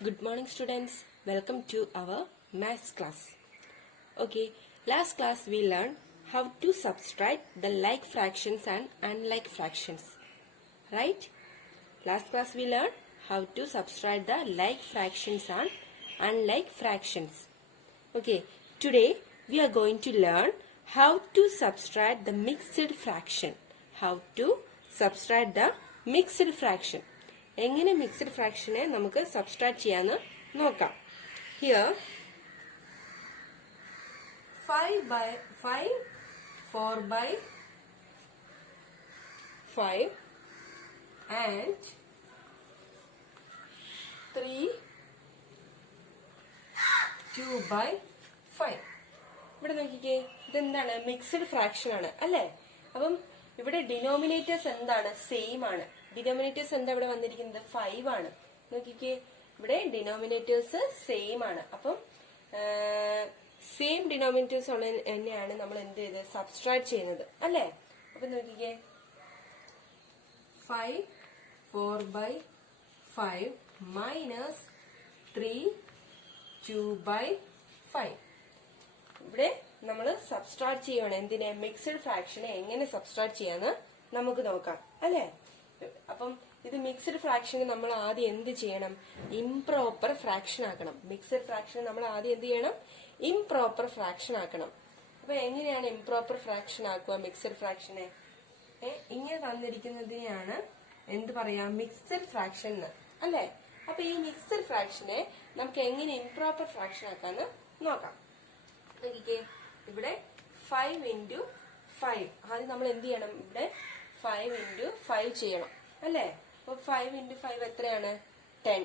Good morning, students. Welcome to our maths class. Okay, last class we learned how to subtract the like fractions and unlike fractions. Right? Last class we learned how to subtract the like fractions and unlike fractions. Okay, today we are going to learn how to subtract the mixed fraction. How to subtract the mixed fraction. എങ്ങനെ mixed ഫ്രാക്ഷനെ നമുക്ക് subtract ചെയ്യാന്ന് നോക്കാം. Here 4/5 and 2/5. ഇവിടെ നോക്കിക്കേ, ഇതെന്താണ്? Mixed fraction ആണ് അല്ലേ? അപ്പം ഇവിടെ ഡിനോമിനേറ്റേഴ്സ് എന്താണ്? സെയിം ആണ്. ഡിനോമിനേറ്റേഴ്സ് എന്താ ഇവിടെ വന്നിരിക്കുന്നത്? 5 ആണ്. നോക്കിക്കേ, ഇവിടെ ഡിനോമിനേറ്റേഴ്സ് സെയിം ആണ്. അപ്പം സെയിം ഡിനോമിനേറ്റേഴ്സ് ഉള്ള തന്നെയാണ് നമ്മൾ എന്ത് ചെയ്ത് സബ്സ്ട്രാക്ട് ചെയ്യുന്നത് അല്ലേ? അപ്പൊ നോക്കിക്കേ, 4/5 മൈനസ് 2/5. ഇവിടെ നമ്മൾ സബ്സ്ട്രാക്ട് ചെയ്യണം. എന്തിനെ? മിക്സ്ഡ് ഫ്രാക്ഷനെ എങ്ങനെ സബ്സ്ട്രാക്ട് ചെയ്യാന്ന് നമുക്ക് നോക്കാം അല്ലേ? അപ്പം ഇത് മിക്സ്ഡ് ഫ്രാക്ഷന് നമ്മൾ ആദ്യം എന്ത് ചെയ്യണം? ഇംപ്രോപ്പർ ഫ്രാക്ഷൻ ആക്കണം. മിക്സ്ഡ് ഫ്രാക്ഷന് നമ്മൾ ആദ്യം എന്ത് ചെയ്യണം? ഇംപ്രോപ്പർ ഫ്രാക്ഷൻ ആക്കണം. അപ്പൊ എങ്ങനെയാണ് ഇംപ്രോപ്പർ ഫ്രാക്ഷൻ ആക്കുക മിക്സ്ഡ് ഫ്രാക്ഷനെ? ഇങ്ങനെ തന്നിരിക്കുന്നതിനെയാണ് എന്ത് പറയാ? മിക്സ്ഡ് ഫ്രാക്ഷൻ എന്ന് അല്ലേ? അപ്പൊ ഈ മിക്സ്ഡ് ഫ്രാക്ഷനെ നമുക്ക് എങ്ങനെ ഇംപ്രോപ്പർ ഫ്രാക്ഷൻ ആക്കാന്ന് നോക്കാം. നോക്കിക്കേ, ഇവിടെ 5 × 5. ആദ്യം നമ്മൾ എന്ത് ചെയ്യണം? ഇവിടെ 5 × 5 ചെയ്യണം അല്ലേ? അപ്പൊ 5 × 5 എത്രയാണ്? 10.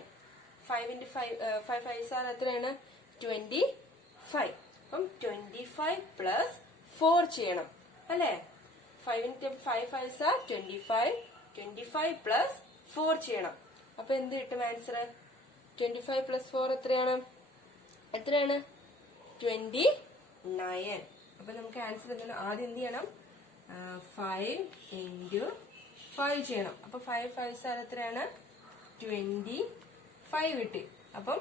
5 × 5 5 എത്രയാണ്? 25. അപ്പം 25 പ്ലസ് 4 ചെയ്യണം അല്ലേ? 5 × 5 25. 25 പ്ലസ് 4 ചെയ്യണം. അപ്പൊ എന്ത് കിട്ടും ആൻസർ? 25 പ്ലസ് 4 എത്രയാണ്? 29. അപ്പൊ നമുക്ക് ആൻസർ എന്താണ്? ആദ്യം എന്ത് ചെയ്യണം? 5 × 5 ചെയ്യണം. അപ്പൊ 5 5 എത്രയാണ്? 25 കിട്ടി. അപ്പം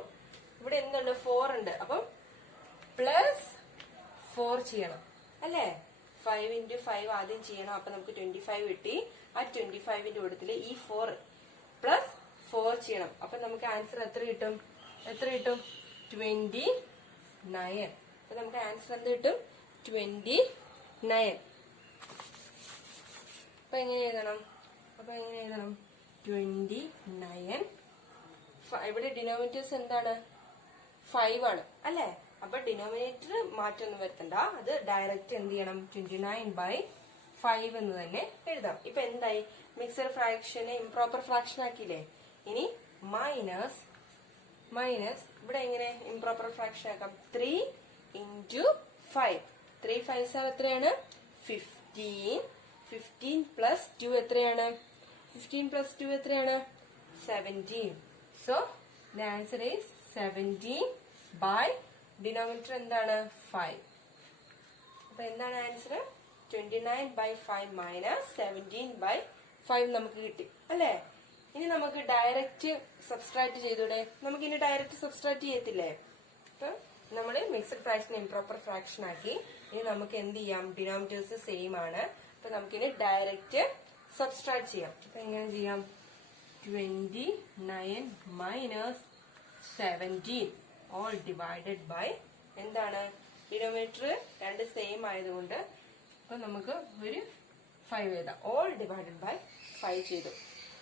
ഇവിടെ എന്തുണ്ട്? 4 ഉണ്ട്. അപ്പം പ്ലസ് 4 ചെയ്യണം അല്ലേ? 5 × 5 ആദ്യം ചെയ്യണം. അപ്പൊ നമുക്ക് 25 കിട്ടി. ആ 25ന്റെ കൂട്ടത്തില് ഈ 4 പ്ലസ് 4 ചെയ്യണം. അപ്പൊ നമുക്ക് ആൻസർ എത്ര കിട്ടും? 29. അപ്പൊ നമുക്ക് ആൻസർ എന്ത് കിട്ടും? 29. അപ്പൊ എങ്ങനെ എഴുതണം? 29. ഇവിടെ ഡിനോമിനേറ്റേഴ്സ് എന്താണ്? 5 ആണ് അല്ലേ? അപ്പൊ ഡിനോമിനേറ്റർ മാറ്റൊന്നും വരുത്തണ്ട. അത് ഡയറക്റ്റ് എന്ത് ചെയ്യണം? 29/5 എന്ന് തന്നെ എഴുതാം. ഇപ്പൊ എന്തായി? മിക്സഡ് ഫ്രാക്ഷനെ ഇംപ്രോപ്പർ ഫ്രാക്ഷൻ ആക്കിയില്ലേ? ഇനി മൈനസ് ഇവിടെ എങ്ങനെ ഇംപ്രോപ്പർ ഫ്രാക്ഷൻ ആക്കാം? 3 × 5. 3 5 എത്രയാണ്? 15. 15 പ്ലസ് 2 എത്രയാണ്? 15 പ്ലസ് 2 എത്രയാണ്? 17. So the answer is 17 by denominator എന്താണ്? 5. അപ്പൊ എന്താണ് ആൻസർ? 29/5 മൈനസ് 17/5 നമുക്ക് കിട്ടി അല്ലേ? ഇനി നമുക്ക് ഡയറക്റ്റ് സബ്സ്ട്രാക്ട് ചെയ്തൂടെ? നമുക്ക് ഇനി ഡയറക്റ്റ് സബ്സ്ട്രാക്ട് ചെയ്യത്തില്ലേ? അപ്പൊ നമ്മള് മിക്സ്ഡ് ഫ്രാക്ഷൻ ഇംപ്രോപ്പർ ഫ്രാക്ഷൻ ആക്കി. ഇനി നമുക്ക് എന്ത് ചെയ്യാം? ഡിനോമിനേറ്റേഴ്സ് സെയിം ആണ്. അപ്പൊ നമുക്കിനി ഡയറക്റ്റ് സബ്സ്ട്രാക്ട് ചെയ്യാം. അപ്പൊ എങ്ങനെ ചെയ്യാം? 29 മൈനസ് 17 ഓൾ ഡിവൈഡഡ് ബൈ എന്താണ്? ഡിനോമിനേറ്റർ രണ്ട് സെയിം ആയതുകൊണ്ട് അപ്പൊ നമുക്ക് ഒരു 5 എഴുതാം. ഓൾ ഡിവൈഡഡ് ബൈ 5 ചെയ്തു.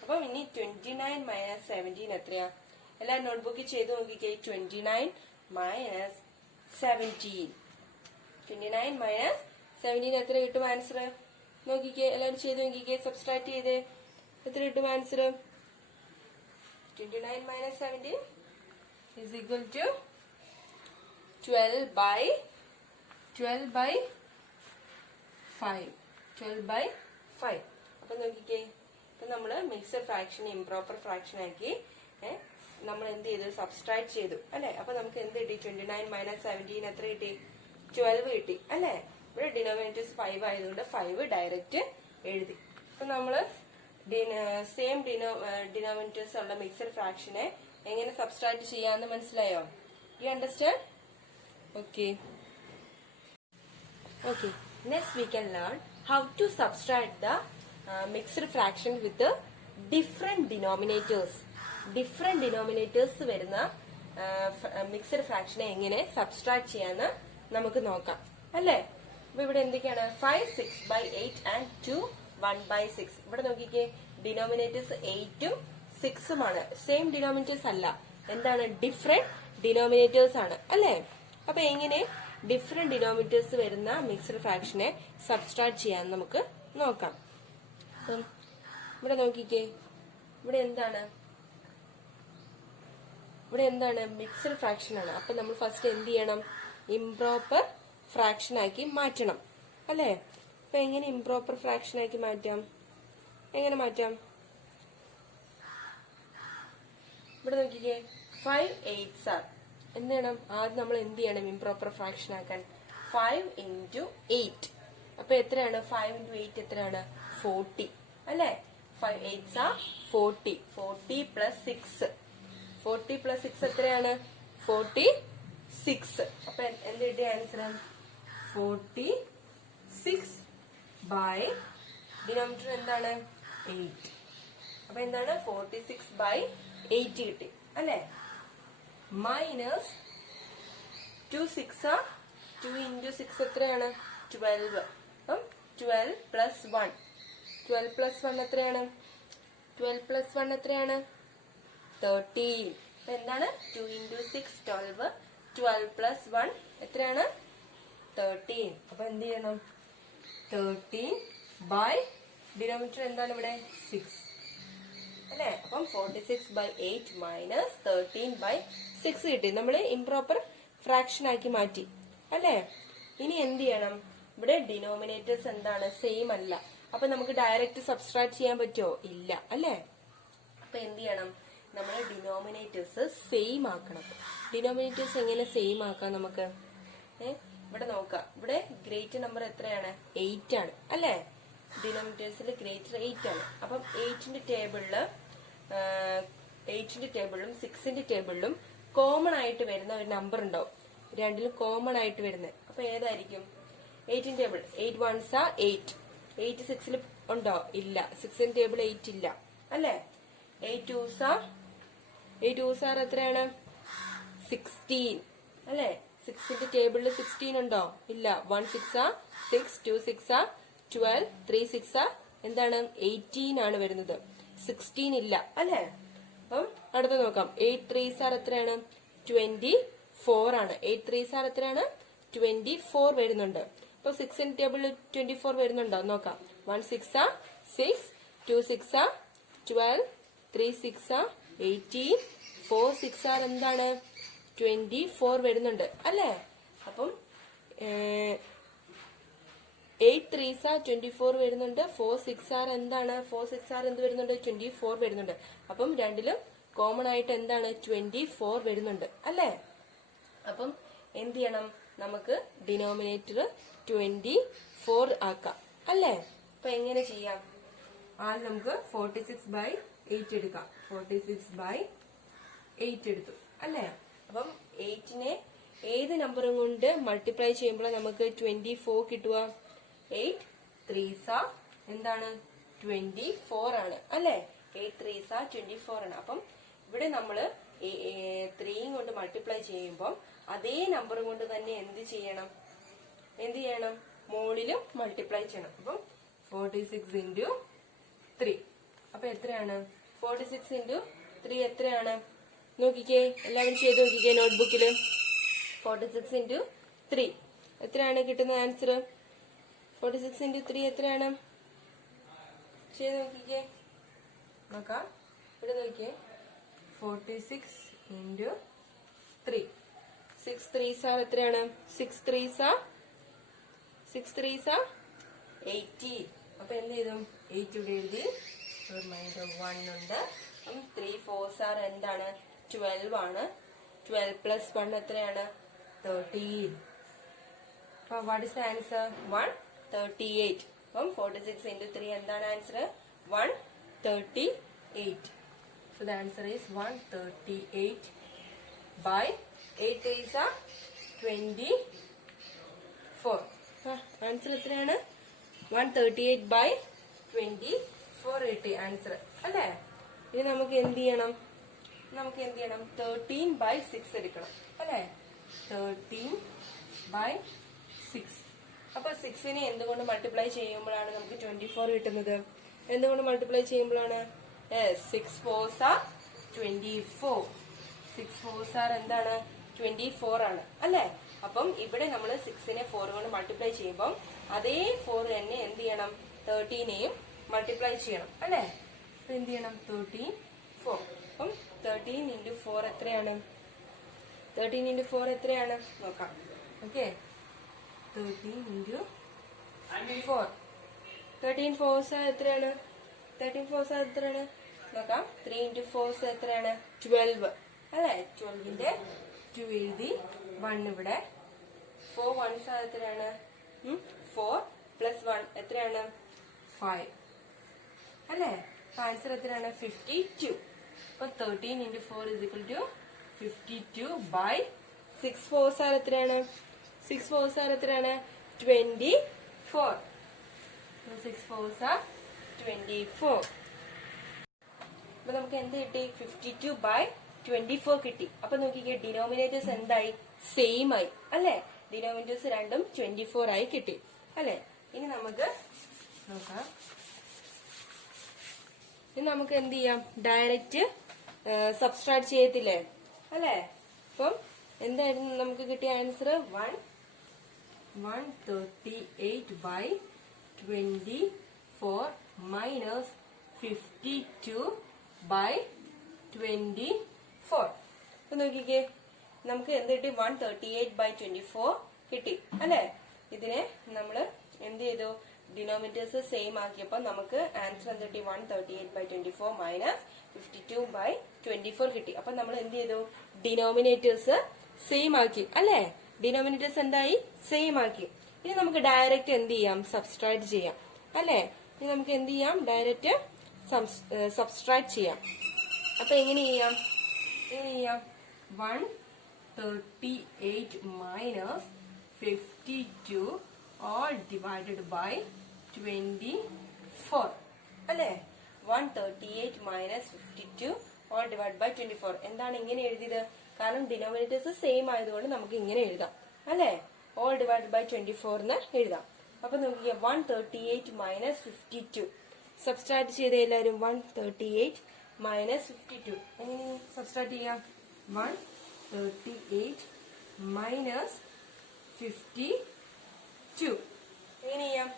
അപ്പം ഇനി 29 മൈനസ് 17 എത്രയാ? എല്ലാരും നോട്ട്ബുക്കിൽ ചെയ്ത് നോക്കിക്കേ. 29 മൈനസ് 17. 29 മൈനസ് 17 എത്ര കിട്ടും ആൻസർ? നോക്കിക്കേ, എല്ലാവരും ചെയ്ത് നോക്കിക്കേ. സബ്സ്ട്രാക്ട് ചെയ്തേ. എത്ര കിട്ടും answer? 29 minus 17 is equal to 12/5. 12/5. അപ്പൊ നോക്കിക്കേ, ഇപ്പൊ നമ്മള് മിക്സഡ് ഫ്രാക്ഷൻ ഇംപ്രോപ്പർ ഫ്രാക്ഷൻ ആക്കി നമ്മൾ എന്ത് ചെയ്തു? സബ്സ്ട്രാക്ട് ചെയ്തു അല്ലെ? അപ്പൊ നമുക്ക് എന്ത് കിട്ടി? 29 മൈനസ് 17 എത്ര കിട്ടി? 12 കിട്ടി അല്ലെ? ഇവിടെ ഡിനോമിനേറ്റേഴ്സ് 5 ആയതുകൊണ്ട് 5 ഡയറക്റ്റ് എഴുതി. അപ്പൊ നമ്മള് സെയിം ഡിനോമിനേറ്റേഴ്സ് ഉള്ള മിക്സഡ് ഫ്രാക്ഷനെ എങ്ങനെ സബ്സ്ട്രാക്ട് ചെയ്യാന്ന് മനസ്സിലായോ? You understand? Okay. Okay, next we can learn how to subtract the mixed fraction with the different denominators. Different denominators വരുന്ന മിക്സ്ഡ് ഫ്രാക്ഷനെ എങ്ങനെ സബ്സ്ട്രാക്ട് ചെയ്യാന്ന് നമുക്ക് നോക്കാം അല്ലേ? അപ്പൊ ഇവിടെ എന്തൊക്കെയാണ്? 5 6/8 ആൻഡ് 2 1/6. ഇവിടെ നോക്കിക്കേ, ഡിനോമിനേറ്റേഴ്സ് 8ഉം 6ഉമാണ്. സെയിം ഡിനോമിനേറ്റേഴ്സ് അല്ല, എന്താണ്? ഡിഫറെന്റ് ഡിനോമിനേറ്റേഴ്സ് ആണ് അല്ലേ? അപ്പൊ എങ്ങനെ ഡിഫറെന്റ് ഡിനോമിനേറ്റേഴ്സ് വരുന്ന മിക്സ്ഡ് ഫ്രാക്ഷനെ സബ്സ്ട്രാക്ട് ചെയ്യാൻ നമുക്ക് നോക്കാം. ഇവിടെ നോക്കിക്കേ, ഇവിടെ എന്താണ്? മിക്സ്ഡ് ഫ്രാക്ഷൻ ആണ്. അപ്പൊ നമ്മൾ ഫസ്റ്റ് എന്ത് ചെയ്യണം? ഇംപ്രോപ്പർ ഫ്രാക്ഷൻ ആക്കി മാറ്റണം അല്ലേ? അപ്പൊ എങ്ങനെ ഇംപ്രോപ്പർ ഫ്രാക്ഷൻ ആക്കി മാറ്റാം? എങ്ങനെ മാറ്റാം? ഇവിടെ നോക്കിക്കേ, 5 8s are. എന്ത് ചെയ്യണം? ആദ്യം നമ്മൾ എന്ത് ചെയ്യണം? ഇംപ്രോപ്പർ ഫ്രാക്ഷൻ ആക്കാൻ 5 into 8. അപ്പൊ എത്രയാണ്? 5 into 8 എത്രയാണ്? 40 അല്ലെ? 5 8s are 40. 40 plus 6. 40 plus 6 എത്രയാണ്? 46. അപ്പൊ എന്ത് കിട്ടിയ ആൻസർ? 46 by ഡിനോമിനേറ്റർ എന്താണ്? 8. അപ്പൊ എന്താണ്? 46 by 8 കിട്ടി അല്ലെ? മൈനസ് 2 6 ആ 2 into 6 എത്രയാണ്? 12. അപ്പം 12 plus 1. 12 plus 1 എത്രയാണ്? 12 plus 1 എത്രയാണ്? 13. അപ്പൊ എന്താണ്? 2 into 6 12. 12 plus 1 എത്രയാണ്? 13. അപ്പൊ എന്ത് ചെയ്യണം? 13 by ഡിനോമിനേറ്റർ എന്താണ് ഇവിടെ? 6 അല്ലെ? അപ്പം 46 by 8 മൈനസ് 13 by 6 കിട്ടി. നമ്മള് ഇംപ്രോപ്പർ ഫ്രാക്ഷൻ ആക്കി മാറ്റി അല്ലെ? ഇനി എന്ത് ചെയ്യണം? ഇവിടെ ഡിനോമിനേറ്റേഴ്സ് എന്താണ്? സെയിം അല്ല. അപ്പൊ നമുക്ക് ഡയറക്റ്റ് സബ്സ്ട്രാക്ട് ചെയ്യാൻ പറ്റുമോ? ഇല്ല അല്ലെ? അപ്പൊ എന്ത് ചെയ്യണം? നമ്മൾ ഡിനോമിനേറ്റേഴ്സ് സെയിം ആക്കണം. ഡിനോമിനേറ്റേഴ്സ് എങ്ങനെ സെയിം ആക്കാം നമുക്ക്? ഇവിടെ നോക്കാം. ഇവിടെ ഗ്രേറ്റ് നമ്പർ എത്രയാണ്? 8 ആണ് അല്ലെ? ഡിനോമിനേറ്റേഴ്സിൽ ഗ്രേറ്റർ 8 ആണ്. അപ്പം 8ന്റെ ടേബിളിലും 6ന്റെ ടേബിളിലും കോമൺ ആയിട്ട് വരുന്ന ഒരു നമ്പർ ഉണ്ടാവും. രണ്ടിലും കോമൺ ആയിട്ട് വരുന്നത്. അപ്പൊ ഏതായിരിക്കും? 8ന്റെ ടേബിൾ 8 1s are 8. 8 6ൽ ഉണ്ടോ? ഇല്ല. 6ന്റെ ടേബിൾ 8 ഇല്ല അല്ലെ? 8 2s are എത്രയാണ്? 16 അല്ലെ? 6ന്റെ ടേബിളിൽ 16 ഉണ്ടോ? ഇല്ല. 1 6 are 6, 2 6 are 12, 3 6 are എന്താണ്? 18 ആണ് വരുന്നത്. 16 ഇല്ല അല്ലെ? അപ്പം അടുത്ത നോക്കാം. 8 3s are എത്രയാണ്? 24 ആണ്. 8 3s are എത്രയാണ്? 24 വരുന്നുണ്ട്. അപ്പൊ 6ന്റെ ടേബിളിൽ 24 വരുന്നുണ്ടോ? നോക്കാം. 1 6 are 6, 2 6 are 12, 3 6 are 18, 4 6 are എന്താണ്? 24 വരുന്നുണ്ട് അല്ലെ? അപ്പം 8 3s are 24 വരുന്നുണ്ട്. 4 6 are എന്താണ്? 4 6 are എന്ത് വരുന്നുണ്ട്? 24 വരുന്നുണ്ട്. അപ്പം രണ്ടിലും കോമൺ ആയിട്ട് എന്താണ്? 24 വരുന്നുണ്ട് അല്ലെ? അപ്പം എന്ത് ചെയ്യണം? നമുക്ക് ഡിനോമിനേറ്റർ 24 ആക്കാം അല്ലെ? അപ്പൊ എങ്ങനെ ചെയ്യാം? ആദ്യം നമുക്ക് 46 by 8 എടുക്കാം. 46 by 8 എടുത്തു അല്ലെ? അപ്പം 8നെ ഏത് നമ്പറും കൊണ്ട് മൾട്ടിപ്ലൈ ചെയ്യുമ്പോൾ നമുക്ക് 24 കിട്ടുക? 8 3s are എന്താണ്? 24 ആണ് അല്ലെ? 8 3s are 24 ആണ്. അപ്പം ഇവിടെ നമ്മള് 3 കൊണ്ട് മൾട്ടിപ്ലൈ ചെയ്യുമ്പോൾ അതേ നമ്പർ കൊണ്ട് തന്നെ എന്ത് ചെയ്യണം? മോളിലും മൾട്ടിപ്ലൈ ചെയ്യണം. അപ്പം 46 into 3. അപ്പൊ എത്രയാണ്? 46 into 3 എത്രയാണ്? നോക്കിക്കേ, എല്ലാവരും ചെയ്ത് നോക്കിക്കേ നോട്ട്ബുക്കില്. 46 into 3 എത്രയാണ് കിട്ടുന്ന ആൻസർ? 46 into 3 എത്രയാണ്? ചെയ്ത് നോക്കിക്കേ. നോക്കാം. ഇവിടെ നോക്കിക്കേ. 46 into 3. 6 3s are എത്രയാണ്? 6 3s are 18. അപ്പൊ എന്ത് ചെയ്തും? 8 ഇവിടെ എഴുതി. 1 ഉണ്ട്. 3 4s are എന്താണ്? 12 ആണ്. 12 plus 1 എത്രയാണ്? 13. അപ്പൊ വാട്ട് ഇസ് ദ ആൻസർ? 138. അപ്പം 46 into 3 എന്താണ് answer? 138. So the answer is 138 by 8 is 24. Answer എത്രയാണ്? 138 by 24 കിട്ടി ആൻസർ അല്ലേ? ഇനി നമുക്ക് എന്ത് ചെയ്യണം? 13 by 6 എടുക്കണം അല്ലേ? 13 by 6. അപ്പൊ 6നെ എന്തുകൊണ്ട് മൾട്ടിപ്ലൈ ചെയ്യുമ്പോഴാണ് നമുക്ക് 24 കിട്ടുന്നത്? എന്തുകൊണ്ട് മൾട്ടിപ്ലൈ ചെയ്യുമ്പോഴാണ്? 6 4s are 24. 6 4s are എന്താണ്? 24 ആണ് അല്ലേ? അപ്പം ഇവിടെ നമ്മൾ 6നെ 4 കൊണ്ട് മൾട്ടിപ്ലൈ ചെയ്യുമ്പോൾ അതേ 4 തന്നെ എന്ത് ചെയ്യണം? 13നെയും മൾട്ടിപ്ലൈ ചെയ്യണം അല്ലേ? അപ്പൊ എന്ത് ചെയ്യണം? 13 4. അപ്പം 13 into 4 എത്രയാണ്? 13 into 4 എത്രയാണ് നോക്കാം. Okay, 13 into 4. 13 4s എത്രയാണ്? 13 4s എത്രയാണ് നോക്കാം. 3 into 4s എത്രയാണ്? 12 അല്ലേ? 12ന്റെ 2 എഴുതി, 1 ഇവിടെ. 4 1s എത്രയാണ്? 4 plus 1 എത്രയാണ്? 5 അല്ലേ? ആൻസർ എത്രയാണ്? 52. അപ്പൊ 13 into 4 is equal to 52 by 6 4s എത്രയാണ്? 6 4s എത്രയാണ്? 24. 6 4s 24. അപ്പൊ നമുക്ക് എന്ത് കിട്ടി? 52 by 24 കിട്ടി. അപ്പൊ നോക്കിക്കേ, ഡിനോമിനേറ്റേഴ്സ് എന്തായി? സെയിം ആയി അല്ലെ? ഡിനോമിനേറ്റേഴ്സ് രണ്ടും 24 ആയി കിട്ടി അല്ലെ? ഇനി നമുക്ക് നോക്കാം. ഇനി നമുക്ക് എന്ത് ചെയ്യാം? ഡയറക്റ്റ് സബ്സ്ട്രാക്ട് ചെയ്യത്തില്ലേ അല്ലെ? അപ്പം എന്തായിരുന്നു നമുക്ക് കിട്ടിയ ആൻസർ? 138 by 24 minus 52 by 24. അപ്പൊ നോക്കിക്കേ, നമുക്ക് എന്ത് കിട്ടി? 138 by 24 കിട്ടി അല്ലെ? ഇതിനെ നമ്മൾ എന്ത് ചെയ്തു? ഡിനോമിനേറ്റേഴ്സ് സെയിം ആക്കിയപ്പോ നമുക്ക് ആൻസർ എന്ത് കിട്ടി? 138 by 24 മൈനസ് 52 by 24 കിട്ടി. അപ്പൊ നമ്മൾ എന്ത് ചെയ്തു? ഡിനോമിനേറ്റേഴ്സ് സെയിം ആക്കി അല്ലെ? ഡിനോമിനേറ്റേഴ്സ് എന്തായി? സെയിം ആക്കി. ഇനി നമുക്ക് ഡയറക്റ്റ് എന്ത് ചെയ്യാം? സബ്സ്ട്രാക്ട് ചെയ്യാം അല്ലെ? ഇനി നമുക്ക് എന്ത് ചെയ്യാം? ഡയറക്റ്റ് സബ്സ്ട്രാക്ട് ചെയ്യാം. അപ്പൊ എങ്ങനെ ചെയ്യാം? 138 മൈനസ് 52 all divided by 24 അല്ലേ? 138 മൈനസ് 52 all divided by 24. എന്താണ് ഇങ്ങനെ എഴുതിയത്? കാരണം ഡിനോമിനേറ്റേഴ്സ് സെയിം ആയതുകൊണ്ട് നമുക്ക് ഇങ്ങനെ എഴുതാം അല്ലേ? all divided by 24 എന്ന് എഴുതാം. അപ്പൊ നോക്കിയ 138 മൈനസ് 52 സബ്സ്ട്രാക്ട് ചെയ്ത എല്ലാവരും. 138 മൈനസ് 52 എങ്ങനെ സബ്സ്ട്രാക്ട് ചെയ്യാം? 138 മൈനസ് 52 എങ്ങനെ ചെയ്യാം?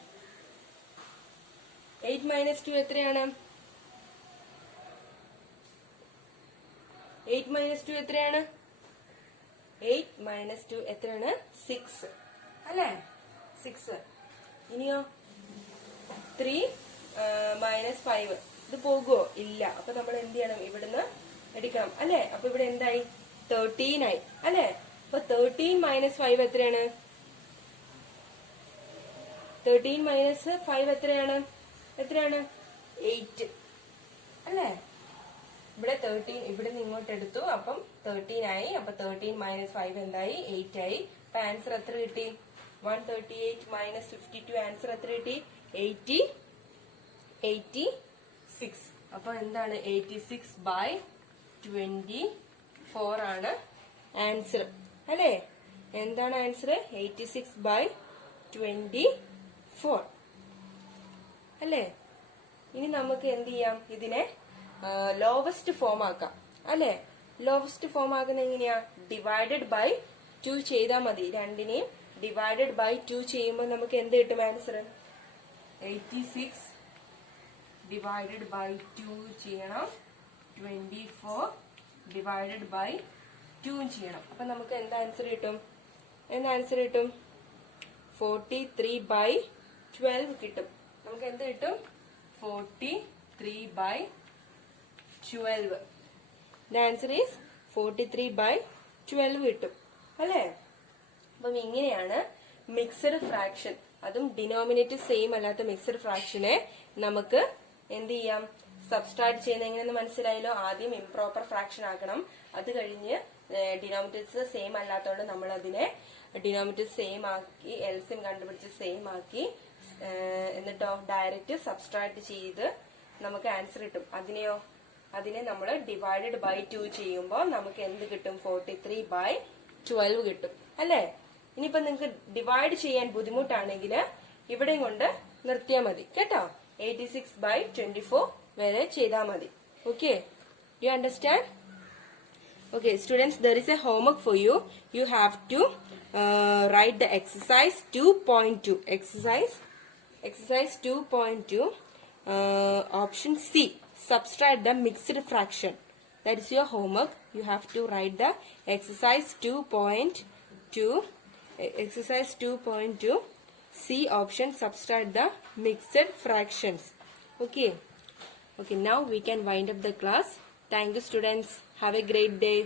8 മൈനസ് 2 എത്രയാണ്? 8 മൈനസ് 2 എത്രയാണ്? 8 മൈനസ് 2 എത്രയാണ്? 6 അല്ലേ? 6. ഇനിയോ 3 മൈനസ് 5 ഇത് പോകുമോ? ഇല്ല. അപ്പൊ നമ്മൾ എന്ത് ചെയ്യണം? ഇവിടുന്ന് എടുക്കണം അല്ലെ? അപ്പൊ ഇവിടെ എന്തായി? 13 ആയി അല്ലെ? അപ്പൊ 13 മൈനസ് 5 എത്രയാണ്? 13 മൈനസ് 5 എത്രയാണ്? 8 അല്ലേ? ഇവിടെ 13 ഇവിടെ നിന്ന് ഇങ്ങോട്ട് എടുത്തു, അപ്പം 13 ആയി. അപ്പൊ 13 മൈനസ് 5 എന്തായി? 8 ആയി. അപ്പൊ ആൻസർ എത്ര കിട്ടി? 138 മൈനസ് 52 ആൻസർ എത്ര കിട്ടി? 86. അപ്പൊ എന്താണ്? 86 by 24 ആണ് ആൻസർ അല്ലേ? എന്താണ് ആൻസർ? 86 by 24 അല്ലേ? ഇനി നമുക്ക് എന്ത് ചെയ്യാം? ഇതിനെ ലോവസ്റ്റ് ഫോം ആക്കാം അല്ലെ? ലോവസ്റ്റ് ഫോം ആക്കുന്ന എങ്ങനെയാ? ഡിവൈഡഡ് ബൈ 2 ചെയ്താൽ മതി. രണ്ടിനെയും ഡിവൈഡഡ് ബൈ 2 ചെയ്യുമ്പോൾ നമുക്ക് എന്ത് കിട്ടും ആൻസർ? 86 ഡിവൈഡഡ് ബൈ 2 ചെയ്യണം, 24 ഡിവൈഡഡ് ബൈ 2 ചെയ്യണം. അപ്പൊ നമുക്ക് എന്താ ആൻസർ കിട്ടും? 43 by 12 കിട്ടും. നമുക്ക് എന്ത് കിട്ടും? 43 by 12. The answer is 43 by 12 കിട്ടും അല്ലേ? അപ്പം ഇങ്ങനെയാണ് മിക്സഡ് ഫ്രാക്ഷൻ, അതും ഡിനോമിനേറ്റർ സെയിം അല്ലാത്ത മിക്സഡ് ഫ്രാക്ഷനെ നമുക്ക് എന്ത് ചെയ്യാം? സബ്സ്ട്രാക്ട് ചെയ്യുന്ന എങ്ങനെയെന്ന് മനസ്സിലായല്ലോ. ആദ്യം ഇംപ്രോപ്പർ ഫ്രാക്ഷൻ ആക്കണം. അത് കഴിഞ്ഞ് ഡിനോമിനേറ്റേഴ്സ് സെയിം അല്ലാത്തതുകൊണ്ട് നമ്മൾ അതിനെ ഡിനോമിനേറ്റേഴ്സ് സെയിം ആക്കി എൽസിയം കണ്ടുപിടിച്ച് സെയിം ആക്കി എന്നിട്ടോ ഡയറക്റ്റ് സബ്സ്ട്രാക്ട് ചെയ്ത് നമുക്ക് ആൻസർ കിട്ടും. അതിനെ നമ്മൾ ഡിവൈഡഡ് ബൈ 2 ചെയ്യുമ്പോൾ നമുക്ക് എന്ത് കിട്ടും? 43/12 കിട്ടും അല്ലേ. ഇനിയിപ്പോ നിങ്ങൾക്ക് ഡിവൈഡ് ചെയ്യാൻ ബുദ്ധിമുട്ടാണെങ്കിൽ ഇവിടെയും കൊണ്ട് നിർത്തിയാൽ മതി കേട്ടോ. 86/24 വരെ ചെയ്താൽ മതി. Okay, you understand? Okay, students, there is a homework for you. You have to write the exercise 2.2. Exercise 2.2. Option C. Subtract the mixed fraction. That is your homework. You have to write the exercise 2.2. Exercise 2.2. C option. Subtract the mixed fractions. Okay. Okay. Now we can wind up the class. Thank you, students. Have a great day.